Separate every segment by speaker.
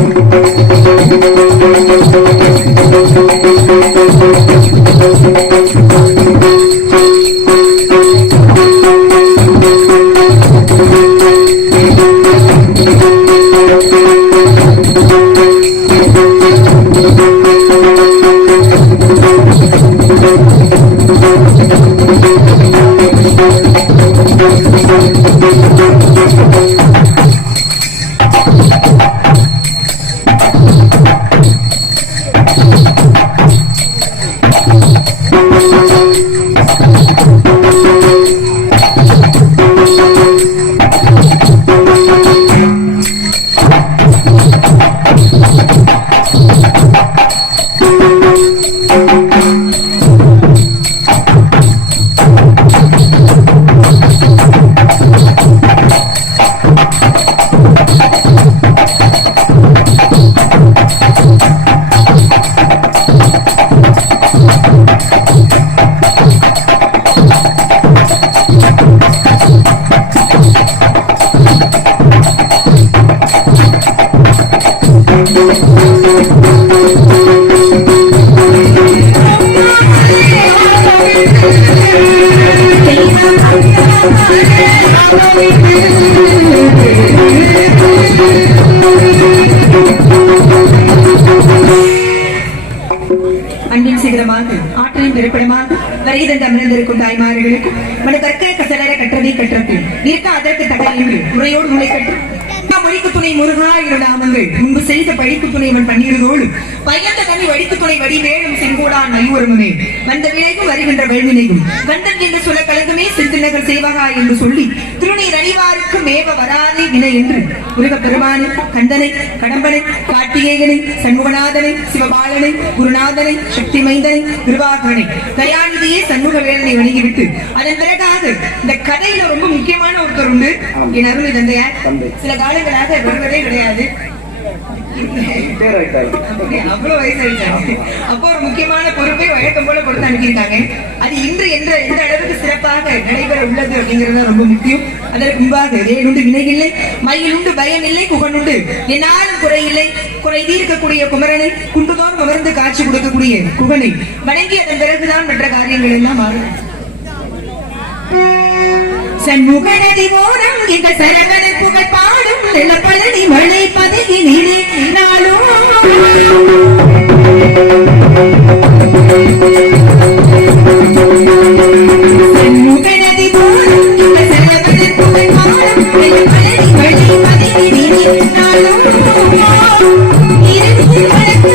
Speaker 1: Thank you. சிகரமாக ஆற்றலின் பிறப்பிடமாக வரைதந்த அமர்ந்திருக்கும் தாய்மார்களுக்கும் மன கற்க கசடர கற்றதை கற்றப்பில் இருக்க அதற்கு தடையின்றி முறையோடு முளை கற்று மொழிக்கு துணை முருகா இரு நாமங்கள். முன்பு செய்த படிப்பு துணைவன் பன்னிருதோடு பையந்த தனி வடிக்கு துணை வடி மேலும் செங்கோடான் மையூரமுனே வந்த விளைவும் வருகின்ற வேள்வினையும். வந்தன் என்று சொல்ல கலங்குமே சிறுநகர் செய்வகா என்று சொல்லி திருநீர் அணிவாருக்கு மேவ வராதே வினை என்று. முருகப் பெருமானை கந்தனை கடம்பனை கார்த்திகேயனை சண்முகநாதனை சிவபாலனை குருநாதனை சக்தி மைந்தனை கிருபாகரனை. தயாநிதியே சண்முக வேலனை வணங்கிவிட்டு அதன் பிறகாக இந்த கதையில ரொம்ப முக்கியமான ஒருத்தர் உண்டு. என் அருமை தந்தையார். சில காலங்களாக வருவதே கிடையாது. அவ்வளவு வயசாயிட்டாங்க. அப்போ ஒரு முக்கியமான பொறுப்பை வழக்கம் போல கொடுத்து அனுப்பியிருக்காங்க. அது இன்று எந்த அளவுக்கு சிறப்பாக நடைபெற உள்ளது அப்படிங்கிறது ரொம்ப முக்கியம். அதற்கு முன்பாக வேலுண்டு வினையில்லை மயிலுண்டு பயம் இல்லை புகழுண்டு என்னாலும் குறையில்லை குறை தீர்க்கக்கூடிய குமரனை குண்டுதோறும் அமர்ந்து காட்சி கொடுக்கக்கூடிய குகனை வணங்கி அதன் பிறகுதான் மற்ற காரியங்கள் எல்லாம் மாறும். சண்முகநதி ஓரம் இந்த சரவண புகழ் பாடும் நிலப்பழனி மழை பதவி நிலை நாளும். சண்முகநதி ஓரம் இந்த சரவண புகழ் பாடும் நிலப்பழனி மழை பதகி நிலை நாளும். இரவு வழக்கு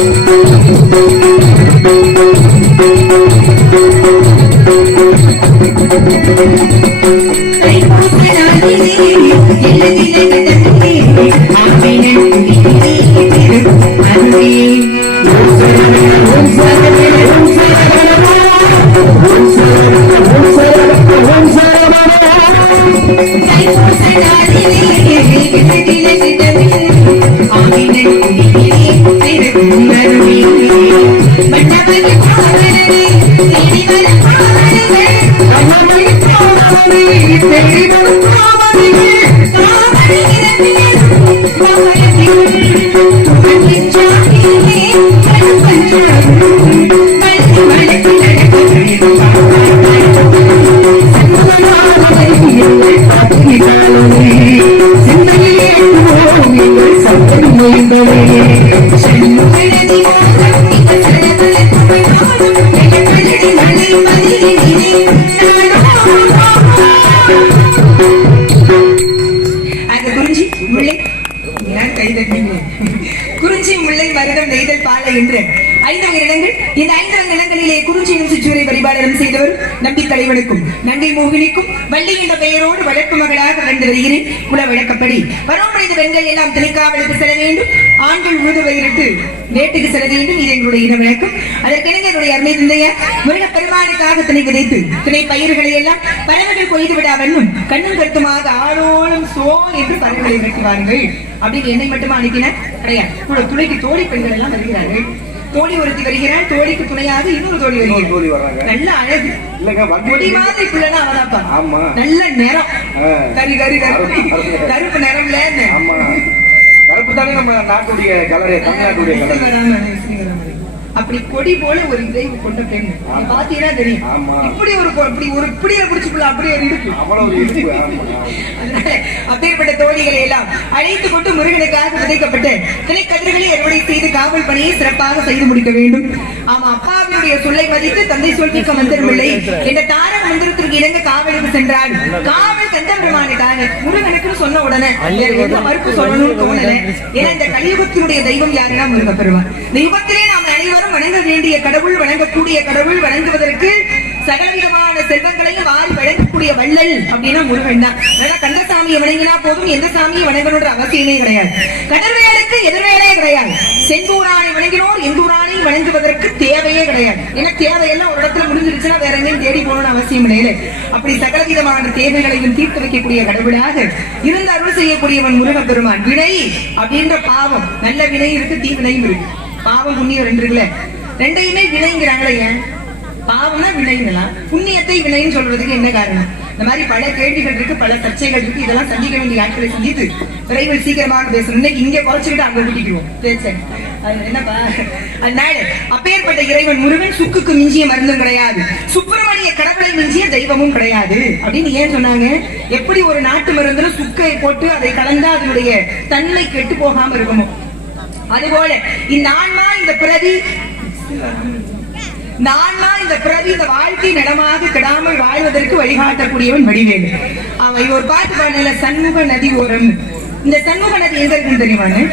Speaker 2: பாலனை
Speaker 1: அந்த இறைவனுக்கும் நன்றி மோகினிக்கும். வள்ளி என்ற பெயரோடு வழக்கு மகளாக வளர்ந்து வருகிறேன். குல விளக்கப்படி. பருவமடைந்த பெண்கள் எல்லாம் திருக்காவலுக்கு செல்ல வேண்டும். ஆண்கள் உழுது வயிறிட்டு வேட்டுக்கு செல்ல வேண்டும். இது எங்களுடைய இன விளக்கம். அதற்கிணங்க என்னுடைய அருமை தந்தைய முருக பெருமானுக்காக துணை விதைத்து துணை பயிர்களை எல்லாம் பறவைகள் கொய்து விடாவண்ணும் கண்ணும் கருத்துமாக ஆளோளம் சோ என்று பறவைகளை விரட்டுவார்கள் அப்படின்னு என்னை மட்டுமா அனுப்பின கிடையாது கூட துணைக்கு தோழி பெண்கள் எல்லாம் வருகிறார்கள். தோழி ஒருத்தி வருகிறாள் தோழிக்கு துணையாக இன்னொரு தோழி
Speaker 2: இன்னொரு தோழி
Speaker 1: வருகிறாள்
Speaker 2: வர்றாங்க.
Speaker 1: நல்ல அழகு.
Speaker 2: இல்லைங்க வண்டி
Speaker 1: மாதிரி பிள்ளைனா அவதாப்பா.
Speaker 2: ஆமா.
Speaker 1: நல்ல நிறம். கரி கரி கருப்பு
Speaker 2: கருப்பு.
Speaker 1: கருப்பு நிறம்ல
Speaker 2: ஆமா. கருப்பு தானே நம்ம நாட்டுடைய கலரு தமிழ்நாட்டுடைய கலர்.
Speaker 1: அப்படி கொடி போல ஒரு இதை கொண்ட பெண். பாத்தீங்கன்னா தெரியும். இப்படி ஒரு இப்படி ஒரு இப்படியே பிடிச்சுக்குள்ள அப்படியே. அதனால அப்பேற்பட்ட தோழிகளை எல்லாம் அழைத்து கொண்டு முருகனுக்காக விதைக்கப்பட்ட திணைக்கதிர்களை அறுவடை செய்து காவல் பணியை சிறப்பாக செய்து முடிக்க வேண்டும். ஆமா அப்பாவினுடைய சொல்லை மதித்து தந்தை சொல்லிக்க மந்திரமில்லை என்ற தாரக மந்திரத்திற்கு இணங்க காவலுக்கு சென்றால் காவல் கந்தபெருமானுக்காக முருகனுக்கு சொன்ன உடனே மறுப்பு சொல்லணும்னு தோணல. ஏன்னா இந்த கலியுகத்தினுடைய தெய்வம் யாருன்னா முருகப்பெருமான். இந்த யுகத்திலே நாம் அனைவரும் வணங்க வேண்டிய கடவுள் வணங்கக்கூடிய கடவுள் வணங்குவதற்கு சகலவிதமான செல்வங்களையும் வாரி வழங்கக்கூடிய வள்ளல் அப்படின்னா முருகன் தான். ஏன்னா கந்தசாமியை வணங்கினா போதும் எந்த சாமியை வணங்கணுன்ற அவசியமே கிடையாது. கடற்வேலுக்கு எதிர்வேலே கிடையாது. செந்தூரானை வணங்கினோர் எந்தூரானை வணங்குவதற்கு தேவையே கிடையாது. ஏன்னா தேவையெல்லாம் ஒரு இடத்துல முடிஞ்சிருச்சுன்னா வேற எங்கேயும் தேடி போகணும்னு அவசியம் இல்லை. அப்படி சகலவிதமான தேவைகளையும் தீர்த்து வைக்கக்கூடிய கடவுளாக இருந்து அருள் செய்யக்கூடியவன் முருகப்பெருமான். வினை அப்படின்ற பாவம் நல்ல வினை இருக்கு தீ வினையும் இருக்கு. பாவம் புண்ணியம் ரெண்டு இருக்குல்ல? ரெண்டையுமே வினைங்கிறாங்களே ஏன்? பாவம்னா வினைங்களா? புண்ணியத்தை வினைன்னு சொல்றதுக்கு என்ன காரணம்? இந்த மாதிரி பல கேள்விகள் இருக்கு பல சர்ச்சைகள் இருக்கு. இதெல்லாம் சந்திக்க வேண்டிய ஆட்களை சந்தித்து விரைவில் சீக்கிரமாக பேசணும். இன்னைக்கு இங்க குறைச்சுக்கிட்டு அங்க கூட்டிக்குவோம் பேச்ச என்னப்பா? அதனால அப்பேற்பட்ட இறைவன் முருகன் சுக்குக்கு மிஞ்சிய மருந்தும் கிடையாது. சுப்பிரமணிய கடவுளை மிஞ்சிய தெய்வமும் கிடையாது. அப்படின்னு ஏன் சொன்னாங்க? எப்படி ஒரு நாட்டு மருந்துல சுக்கை போட்டு அதை கலந்தா அதனுடைய தன்மை கெட்டு போகாம இருக்கணும்? அதுபோல இந்த ஆன்மா இந்த பிரதி இந்த ஆன்மா இந்த பிரதி இந்த வாழ்க்கை நடமாக கெடாமல் வாழ்வதற்கு வழிகாட்டக்கூடியவன் வடிவேலு. அவன் ஒரு பாட்டு பாடல சண்முக நதி ஓரம் இந்த சண்முக நதி எங்க இருக்குன்னு தெரியுமான்னு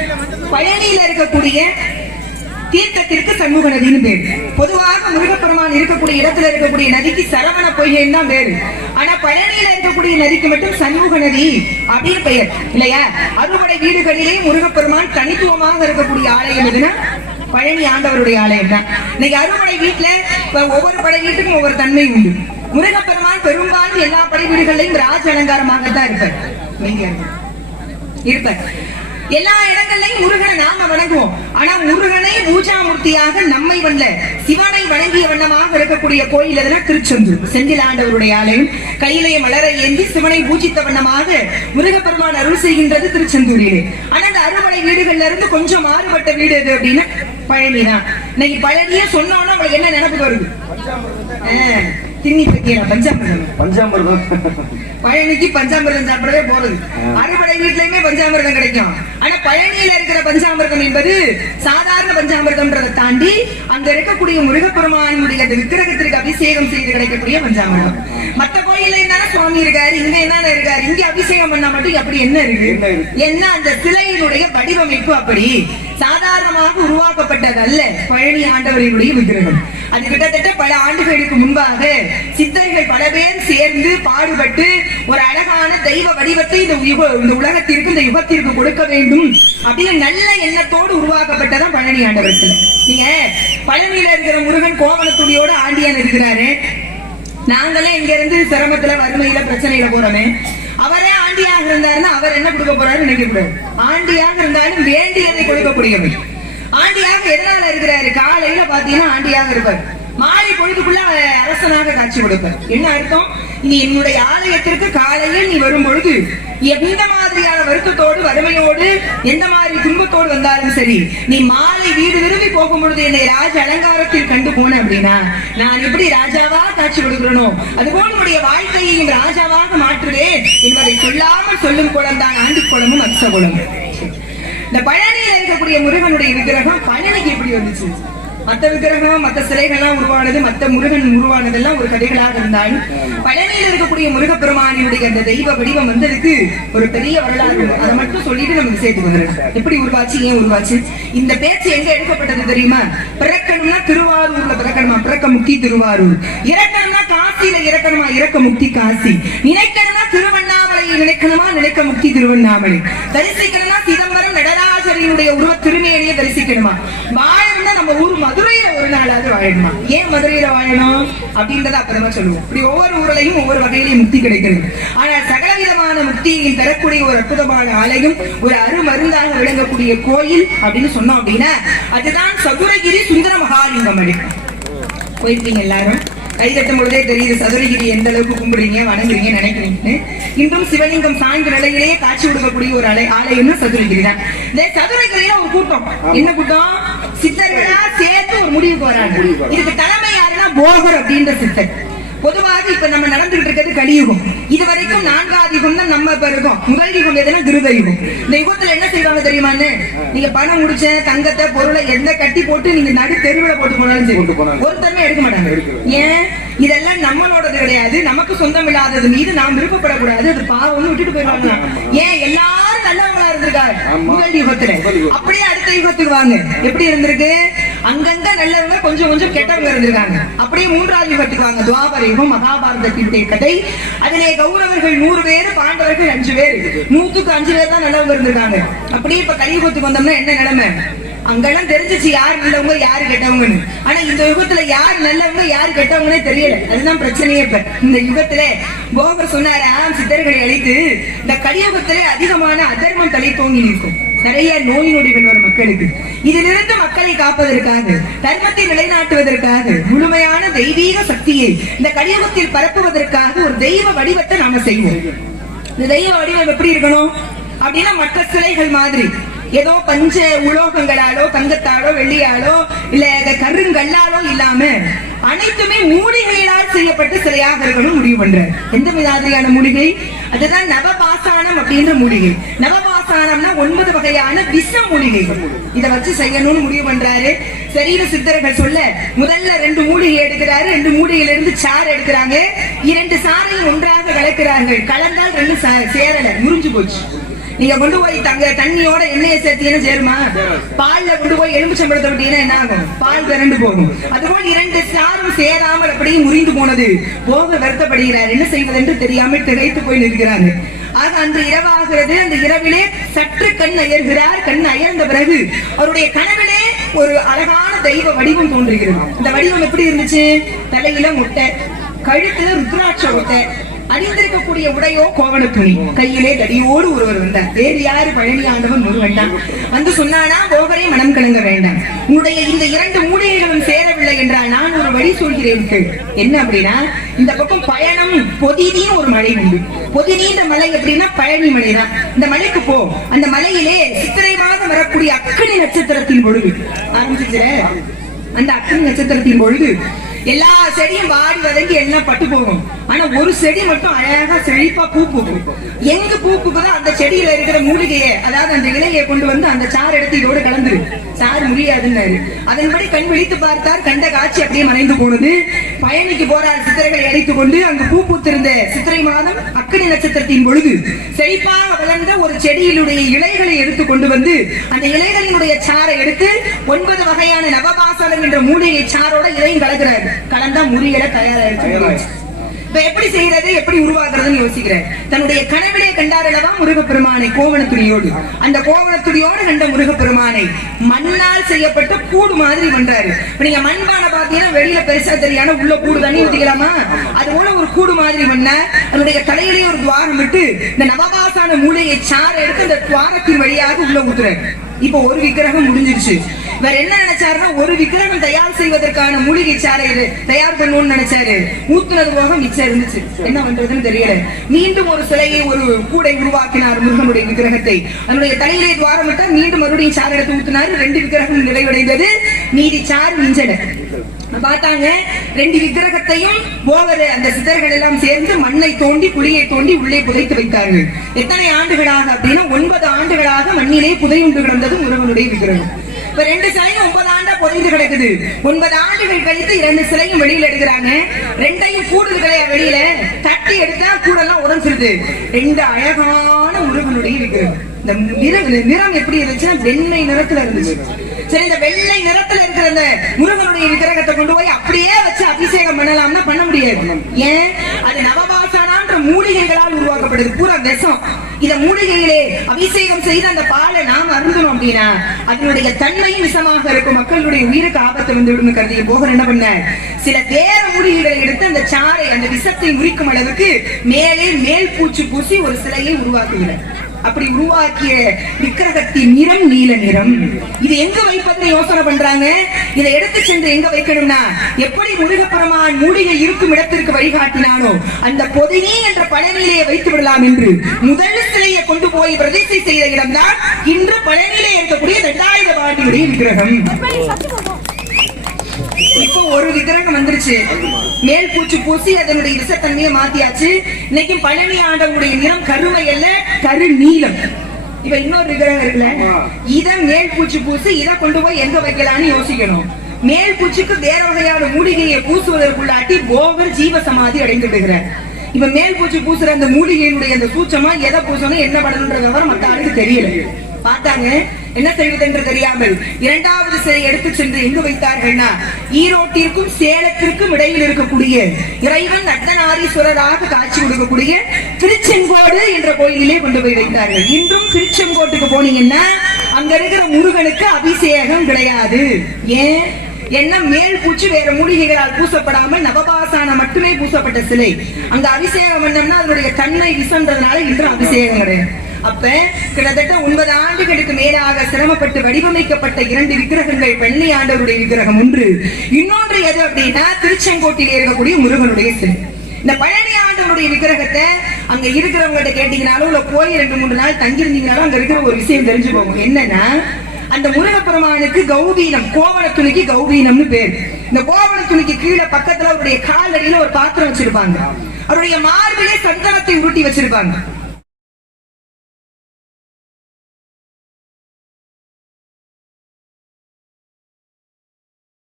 Speaker 1: பழனியில இருக்கக்கூடிய தீர்த்தத்திற்கு சண்முக நதினு பேர். பொதுவாக முருகப்பெருமான் இருக்கக்கூடிய இடத்துல இருக்கக்கூடிய நதிக்கு சரவண பொய்கைன்னு தான் பேரு. ஆனா பழனியில இருக்கக்கூடிய நதிக்கு மட்டும் சண்முக நதி அப்படின்னு பெயர். இல்லையா? அறுபடை வீடுகளிலே முருகப்பெருமான் தனித்துவமாக இருக்கக்கூடிய ஆலயம் எதுனா பழனி ஆண்டவருடைய ஆலயம் தான். இன்னைக்கு அறுபடை வீட்டுல ஒவ்வொரு படை வீட்டுக்கும் ஒவ்வொரு தன்மை உண்டு. முருகப்பெருமான் பெரும்பாலும் எல்லா படை வீடுகளிலும் ராஜ அலங்காரமாகத்தான் இருப்பார். இருப்பார். எல்லா இடங்கள்லயும் முருகனை நாம வணங்குவோம். ஆனா முருகனை பூஜாமூர்த்தியாக நம்மை வல்ல சிவனை வணங்கிய வண்ணமாக இருக்கக்கூடிய கோயில் எதுனா திருச்செந்தூர். செந்தில் ஆண்டவருடைய ஆலயம். கையிலேயே மலர ஏந்தி சிவனை பூஜித்த வண்ணமாக முருகப்பெருமான் அருள் செய்கின்றது திருச்செந்தூரிலே. ஆனா அந்த அறுபடை வீடுகள்ல இருந்து கொஞ்சம் மாறுபட்ட வீடு எது அப்படின்னா பழனி தான் இன்னைக்கு பழனியே சொன்னோன்னா அவங்களுக்கு என்ன நினைப்பு வருது? ஆ, திண்ணி பக்கியா பஞ்சாமிரதம்.
Speaker 2: பஞ்சாமிர்தம்.
Speaker 1: பழனிக்கு பஞ்சாமிர்தம் சாப்பிடவே போறது அறுபடை வீட்லயுமே பஞ்சாமிர்தம் கிடைக்கும். ஆனா பழனியில இருக்கிற பஞ்சாமிர்தம் என்பது சாதாரண பஞ்சாமிர்தம்ன்றதை தாண்டி அங்க இருக்கக்கூடிய முருகப்பெருமானுடைய அந்த விக்கிரகத்திற்கு அபிஷேகம் செய்து கிடைக்கக்கூடிய பஞ்சாமிர்தம். மத்த கோயில்ல என்னன்னா சுவாமி இருக்காரு இங்க என்னென்ன இருக்காரு இங்க அபிஷேகம் பண்ணா மட்டும் அப்படி என்ன இருக்கு?
Speaker 2: என்ன இருக்கு?
Speaker 1: என்ன அந்த சிலையினுடைய வடிவமைப்பு அப்படி? சாதாரணமாக உருவாக்கப்பட்டது அல்ல பழனி ஆண்டவரினுடைய விக்கிரகம். அது கிட்டத்தட்ட பல ஆண்டுகளுக்கு முன்பாக சித்தர்கள் பல பேர் சேர்ந்து பாடுபட்டு ஒரு அழகான தெய்வ வடிவத்தை இந்த யுக இந்த உலகத்திற்கு இந்த யுகத்திற்கு கொடுக்க வேண்டும். அப்படின்னு நல்ல எண்ணத்தோடு உருவாக்கப்பட்டதான் பழனி ஆண்டவர் சிலை நீங்க பழனியில இருக்கிற முருகன் கோவணத்துடியோட ஆண்டியான் இருக்கிறாரு நாங்களே இங்க இருந்து சிரமத்துல வறுமையில பிரச்சனையில போறோமே. அவரே ஆண்டியாக இருந்தாருன்னா அவர் என்ன கொடுக்க போறாரு நினைக்கக்கூடாது ஆண்டியாக இருந்தாலும் வேண்டியதை கொடுக்கக்கூடியவை ஆண்டியாக எதனால இருக்கிறாரு? காலையில பாத்தீங்கன்னா ஆண்டியாக இருப்பார். மாலை பொழுதுக்குள்ள அரசனாக காட்சி கொடுப்பார் என்ன அர்த்தம்? நீ என்னுடைய ஆலயத்திற்கு காலையில் நீ வரும் பொழுது எந்த மாதிரியான வருத்தத்தோடு வறுமையோடு எந்த மாதிரி துன்பத்தோடு வந்தாலும் சரி நீ மாலை வீடு விரும்பி போகும் பொழுது என்னை ராஜ அலங்காரத்தில் கண்டு போன அப்படின்னா நான் எப்படி ராஜாவா காட்சி கொடுக்கிறனோ அதுபோல் உன்னுடைய வாழ்க்கையையும் ராஜாவாக மாற்றுவேன் என்பதை சொல்லாமல் சொல்லும் குளம் தான் ஆண்டு குளமும் அச்ச குளம் இந்த பழனியில இருக்கக்கூடிய முருகனுடைய விக்கிரகம் பழனிக்கு எப்படி வந்துச்சு. மத்த விக்கிரகம் மத்த சிலைகள்லாம் உருவானது மத்த முருகன் உருவானதெல்லாம் ஒரு கதைகளாக இருந்தாலும் பழனியில இருக்கக்கூடிய முருகப்பெருமானியுடைய அந்த தெய்வ வடிவம் வந்ததுக்கு ஒரு பெரிய வரலாறு அதை மட்டும் சொல்லிட்டு நமக்கு சேர்த்து வந்துடலாம். எப்படி உருவாச்சு ஏன் உருவாச்சு? இந்த பேச்சு எங்க எடுக்கப்பட்டது தெரியுமா? பிறக்கணும்னா திருவாரூர்ல பிறக்கணுமா? பிறக்க முக்தி திருவாரூர். இறக்கணும்னா காசியில இறக்கணுமா? இறக்க முக்தி காசி. நினைக்கணும்னா திருவண்ணாமலையை நினைக்கணுமா? நினைக்க முக்தி திருவண்ணாமலை. தரிசிக்கணும்னா சிதம்பரம் நடராஜரினுடைய உருவ திருமேனியை தரிசிக்கணுமா? வாழணும்னா நம்ம ஊர் மதுரையில ஒரு நாளாவது வாழணுமா? ஏன் மதுரையில வாழணும்? அப்படின்றத அப்புறமா சொல்லுவோம். இப்படி ஒவ்வொரு ஊர்லயும் ஒவ்வொரு வகையிலையும் முக்தி கிடைக்கிறது. ஆனால் சகல விதமான முக்தியை தரக்கூடிய ஒரு அற்புதமான ஆலயம் ஒரு அருமருந்தாக விளங்கக்கூடிய கோயில் அப்படின்னு சொன்னோம் அப்படின்னா அதுதான் சதுரகிரி சுந்தர மகாலிங்கம் அடி போயிருக்கீங்க எல்லாரும்? கை தட்டும் பொழுதே தெரியுது சதுரகிரி எந்த அளவுக்கு கும்பிடுறீங்க வணங்குறீங்க நினைக்கிறீங்கன்னு. இன்றும் சிவலிங்கம் சாய்ந்த நிலையிலேயே காட்சி கொடுக்கக்கூடிய ஒரு அலை ஆலயம்னா சதுரகிரி தான். இந்த சதுரகிரியில ஒரு கூட்டம். என்ன கூட்டம்? சித்தர்களா சேர்த்து ஒரு முடிவுக்கு வராங்க. இதுக்கு தலைமை யாருன்னா போகர் அப்படின்ற சித்தர். பொதுவாக இப்ப நம்ம நடந்துகிட்டு இருக்கிறது கலியுகம். இது வரைக்கும் நான்காவது யுகம் தான் நம்ம இப்ப இருக்கோம் முதல் யுகம் எதுனா கிருத யுகம். இந்த யுகத்துல என்ன செய்வாங்க தெரியுமான்னு? நீங்க பணம் முடிச்ச தங்கத்தை பொருளை எந்த கட்டி போட்டு நீங்க நடு தெருவுல போட்டு போனாலும் சரி. ஒருத்தருமே எடுக்க மாட்டாங்க. ஏன்? இதெல்லாம் நம்மளோடது கிடையாது. நமக்கு சொந்தம் இல்லாதது மீது நாம் விருப்பப்படக்கூடாது. அது பாவம்னு விட்டுட்டு போயிடுவாங்க. ஏன்? எல்லாரும் நல்லவங்களா இருந்திருக்காரு. முதல் யுகத்துல. அப்படியே அடுத்த யுகத்துக்கு வாங்க. எப்படி இருந்திருக்கு? அங்கங்க நல்லவங்க கொஞ்சம் கொஞ்சம் கெட்டவங்க இருந்திருக்காங்க. அப்படியே மூன்றாவது யுகத்துக்கு வாங்க. துவாபர யுகம் மகாபாரதத்தினுடைய கதை. அதிலே கௌரவர்கள் நூறு பேர் பாண்டவர்கள் அஞ்சு பேர். நூத்துக்கு அஞ்சு பேர் தான் நல்லவங்க இருந்திருக்காங்க. அப்படியே இப்ப கலியுகத்துக்கு வந்தோம்னா என்ன நிலைமை? அங்கெல்லாம் தெரிஞ்சிச்சு யார் நல்லவங்க யாரு கெட்டவங்கன்னு. ஆனா இந்த யுகத்துல யார் நல்லவங்க யார் கெட்டவங்கன்னே தெரியல. அதுதான் பிரச்சனையே இப்ப. இந்த யுகத்துல போகர் சொன்னாரா சித்தர்களை அழித்து இந்த கலியுகத்திலே அதிகமான அதர்மம் தலை தோங்கி நிற்கும். நிறைய நோய் நொடிகள் வரும் மக்களுக்கு. இதிலிருந்து மக்களை காப்பதற்காக தர்மத்தை நிலைநாட்டுவதற்காக முழுமையான தெய்வீக சக்தியை இந்த கலியுகத்தில் பரப்புவதற்காக ஒரு தெய்வ வடிவத்தை நாம செய்வோம். இந்த தெய்வ வடிவம் எப்படி இருக்கணும்? அப்படின்னா மற்ற சிலைகள் மாதிரி. ஏதோ பஞ்ச உலோகங்களாலோ தங்கத்தாலோ வெள்ளியாலோ இல்ல கருங்கல்லாலோ இல்லாம அனைத்துமே மூலிகைகளால் செய்யப்பட்ட சிலையாக இருக்கணும் முடிவு பண்ற எந்த மாதிரியான மூலிகை? அதுதான் நவபாசானம் அப்படின்ற மூலிகை. நவபாசானம்னா ஒன்பது வகையான விஷ மூலிகைகள் இத வச்சு செய்யணும்னு முடிவு பண்றாரு. சரீர சித்தர்கள் சொல்ல முதல்ல ரெண்டு மூலிகை எடுக்கிறாரு ரெண்டு மூலிகையில இருந்து சாறு எடுக்கிறாங்க. இரண்டு சாறையும் ஒன்றாக கலக்கிறார்கள். கலந்தால் ரெண்டு சேரல. முறிஞ்சு போச்சு. நீங்க கொண்டு போய் தங்க தண்ணியோட எண்ணெயை சேர்த்தீங்கன்னா சேருமா? பால்ல கொண்டு போய் எலும்புச்சம்பழத்தை விட்டீங்கன்னா என்ன ஆகும்? பால் திரண்டு போகும். அதுபோல் இரண்டு சாரும் சேராமல் அப்படியே முறிந்து போனது. போக வருத்தப்படுகிறார். என்ன செய்வதென்று தெரியாமல் திகைத்து போய் நிற்கிறாங்க ஆக அன்று இரவாகிறது. அந்த இரவிலே சற்று கண் அயர்கிறார். கண் அயர்ந்த பிறகு அவருடைய கனவிலே ஒரு அழகான தெய்வ வடிவம் தோன்றுகிறது. இந்த வடிவம் எப்படி இருந்துச்சு? தலையில முட்டை கழுத்துல ருத்ராட்ச முட்டை அணிந்திருக்கக்கூடிய உடையோ கோவண கையிலே தடியோடு ஒருவர் வந்தார். வேறு யாரு பழனி ஆண்டவன் முருகன் தான்? வந்து சொன்னானா போகரே மனம் கலங்க வேண்டாம். உன்னுடைய இந்த இரண்டு மூலிகைகளும் சேரவில்லை என்றால் நான் ஒரு வழி சொல்கிறேன் என்ன அப்படின்னா இந்த பக்கம் பயணம் பொதினின்னு ஒரு மலை உண்டு. பொதினின்ற மலை எப்படின்னா பழனி மலை தான். இந்த மலைக்கு போ. அந்த மலையிலே சித்திரை மாதம் வரக்கூடிய அக்கனி நட்சத்திரத்தின் பொழுது. ஆரம்பிச்சிச்சு அந்த அக்கனி நட்சத்திரத்தின் பொழுது எல்லா செடியும் வாடி வதங்கி என்ன பட்டு போகும். ஆனா ஒரு செடி மட்டும் அழகா செழிப்பா பூ பூக்கும். எங்க பூ பூக்குதோ அந்த செடியில இருக்கிற மூலிகையை அதாவது அந்த இலையை கொண்டு வந்து அந்த சாறு எடுத்து இதோட கலந்துரு சார் முடியாதுன்னாரு. அதன்படி கண் விழித்து பார்த்தார். கண்ட காட்சி அப்படியே மறைந்து போனது. பயணிக்கு போறார் சித்திரைகளை அழைத்துக் கொண்டு அங்கு பூ பூத்திருந்த சித்திரை மாதம் அக்கனி நட்சத்திரத்தின் பொழுது. செழிப்பாக வளர்ந்த ஒரு செடியினுடைய இலைகளை எடுத்து கொண்டு வந்து அந்த இலைகளினுடைய சாறை எடுத்து ஒன்பது வகையான நவபாசனம் என்ற மூலிகை சாரோட இலையும் கலக்கிறார். கலந்தா முறியல தயாராயிருக்கு
Speaker 2: தயாராயிருக்கு.
Speaker 1: இப்ப எப்படி செய்யறது எப்படி உருவாக்குறதுன்னு யோசிக்கிறேன். தன்னுடைய கனவிலே கண்டாரளவா முருகப்பெருமானை கோவணத்துடியோடு அந்த கோவணத்துடியோடு கண்ட முருகப்பெருமானை மண்ணால் செய்யப்பட்ட கூடு மாதிரி பண்றாரு. இப்ப நீங்க மண்பானை பாத்தீங்கன்னா வெளியில பெருசா தெரியாம உள்ள கூடு தண்ணி ஊத்திக்கலாமா? அது போல ஒரு கூடு மாதிரி பண்ண தன்னுடைய தலையிலேயே ஒரு துவாரம் விட்டு இந்த நவபாசான மூலையை சார எடுத்து அந்த துவாரத்தின் வழியாக உள்ள ஊத்துறாரு இப்போ ஒரு விக்கிரகம் முடிஞ்சிருச்சு. வேற என்ன நினைச்சாருன்னா ஒரு விக்கிரகம் தயார் செய்வதற்கான மூலிகை சாறை தயார் பண்ணணும்னு நினைச்சாரு. ஊத்துனது போக மிச்சம் இருந்துச்சு. என்ன பண்றதுன்னு தெரியல. மீண்டும் ஒரு சிலையை ஒரு கூடை உருவாக்கினார் முருகனுடைய விக்கிரகத்தை. அதனுடைய தலையிலே துவாரம் மீண்டும் மறுபடியும் சார் எடுத்து ஊத்தினாரு. ரெண்டு விக்கிரகம் நிறைவடைந்தது. நீதி சாறு மிஞ்சன பார்த்தாங்க ரெண்டு விக்கிரகத்தையும் போவர் அந்த சித்தர்கள் எல்லாம் சேர்ந்து மண்ணை தோண்டி குழியை தோண்டி உள்ளே புதைத்து வைத்தார்கள். எத்தனை ஆண்டுகளாக அப்படின்னா ஒன்பது ஆண்டுகளாக மண்ணிலே புதையுண்டு கிடந்தது முருகனுடைய விக்கிரகம். இப்ப ரெண்டு சிலையும் ஒன்பது ஆண்டா புதைந்து கிடக்குது. ஒன்பது ஆண்டுகள் கழித்து இரண்டு சிலையும் வெளியில எடுக்கிறாங்க. ரெண்டையும் கூடுது கிடையா வெளியில தட்டி எடுத்தா கூடெல்லாம் உடஞ்சிருது ரெண்டு அழகான முருகனுடைய விக்கிரகம் இந்த நிறம் நிறம் எப்படி இருந்துச்சுன்னா வெண்மை நிறத்துல இருந்துச்சு. சரி இந்த வெள்ளை நிறத்துல இருக்கிற அந்த முருகனுடைய விக்கிரகத்தை கொண்டு போய் அப்படியே வச்சு அபிஷேகம் பண்ணலாம்னா பண்ண முடியாது. ஏன்? அது நவபா மூலிகைகளால் உருவாக்கப்படுது. பூரா விஷம். இத மூலிகையிலே அபிஷேகம் செய்து அந்த பாலை நாம் அருந்தணும் அப்படின்னா அதனுடைய தன்மையும் விஷமாக இருக்கும். மக்களுடைய உயிருக்கு ஆபத்து வந்து விடும் கருதிய போகன் என்ன பண்ண சில வேற மூலிகைகளை எடுத்து அந்த சாறை அந்த விஷத்தை முறிக்கும் அளவுக்கு மேலே மேல் பூச்சி பூசி ஒரு சிலையை உருவாக்குகிறார். அப்படி உருவாக்கிய விக்கிரகத்தின் நிறம் நீல நிறம். இது எங்க வைப்பதுன்னு யோசனை பண்றாங்க? இதை எடுத்து சென்று எங்க வைக்கணும்னா எப்படி முருகப்பெருமான் மூலிகை இருக்கும் இடத்திற்கு வழிகாட்டினானோ அந்த பொதினி என்ற பழனியிலே வைத்து விடலாம் என்று முதல் சிலையை கொண்டு போய் பிரதிஷ்டை செய்த இடம்தான் இன்று பழனியிலே இருக்கக்கூடிய இரண்டாயிரம் ஆண்டியுடைய விக்கிரகம். இப்போ ஒரு விக்கிரகம் வந்துருச்சு. மேல் பூச்சி பூசி அதனுடைய விஷத்தன்மையை மாத்தியாச்சு. இன்னைக்கு பழனி ஆண்டவனுடைய நிறம் கருமை அல்ல கரு நீலம். இப்ப இன்னொரு விக்கிரகம் இருக்குல்ல? இத மேல் பூச்சி பூசி இத கொண்டு போய் எங்க வைக்கலாம்னு யோசிக்கணும். மேல் பூச்சிக்கு வேற வகையான மூலிகையை பூசுவதற்குள்ளாட்டி போகர் ஜீவ சமாதி அடைந்து விடுகிறார் இப்ப மேல் பூச்சி பூசுற அந்த மூலிகையினுடைய அந்த சூச்சமா எதை பூசணும் என்ன பண்ணணுன்ற விவரம் மத்த ஆளுக்கு தெரியல. பார்த்தாங்க. என்ன செய்வது என்று தெரியாமல் இரண்டாவது சிலை எடுத்து சென்று எங்கு வைத்தார்கள்னா ஈரோட்டிற்கும் சேலத்திற்கும் இடையில் இருக்கக்கூடிய இறைவன் அர்த்தநாரீஸ்வரராக காட்சி கொடுக்கக்கூடிய திருச்செங்கோடு என்ற கோயிலே கொண்டு போய் வைத்தார்கள். இன்றும் திருச்செங்கோட்டுக்கு போனீங்கன்னா அங்க இருக்கிற முருகனுக்கு அபிஷேகம் கிடையாது. ஏன்? என்ன மேல் பூச்சி வேற மூலிகைகளால் பூசப்படாமல் நவபாசான மட்டுமே பூசப்பட்ட சிலை. அங்க அபிஷேகம் பண்ணோம்னா அதனுடைய தன்மை விசன்றதுனால இன்றும் அபிஷேகம் கிடையாது. அப்ப கிட்டத்தட்ட ஒன்பது ஆண்டுகளுக்கு மேலாக சிரமப்பட்டு வடிவமைக்கப்பட்ட இரண்டு விக்கிரகங்கள் வெள்ளை ஆண்டவருடைய விக்கிரகம் ஒன்று. இன்னொன்று எது அப்படின்னா திருச்செங்கோட்டில் இருக்கக்கூடிய முருகனுடைய சிலை. இந்த பழனி ஆண்டவருடைய விக்கிரகத்தை அங்க இருக்கிறவங்கள்ட்ட கேட்டீங்கனாலும் இல்ல போய் ரெண்டு மூணு நாள் தங்கியிருந்தீங்கனாலும் அங்க இருக்கிற ஒரு விஷயம் தெரிஞ்சு போகும் என்னன்னா அந்த முருகப்பெருமானுக்கு கௌபீனம் கோவண துணிக்கு கௌபீனம்னு பேர். இந்த கோவண துணிக்கு கீழே பக்கத்துல அவருடைய கால்நடையில ஒரு பாத்திரம் வச்சிருப்பாங்க. அவருடைய மார்பிலே சந்தனத்தை உருட்டி வச்சிருப்பாங்க.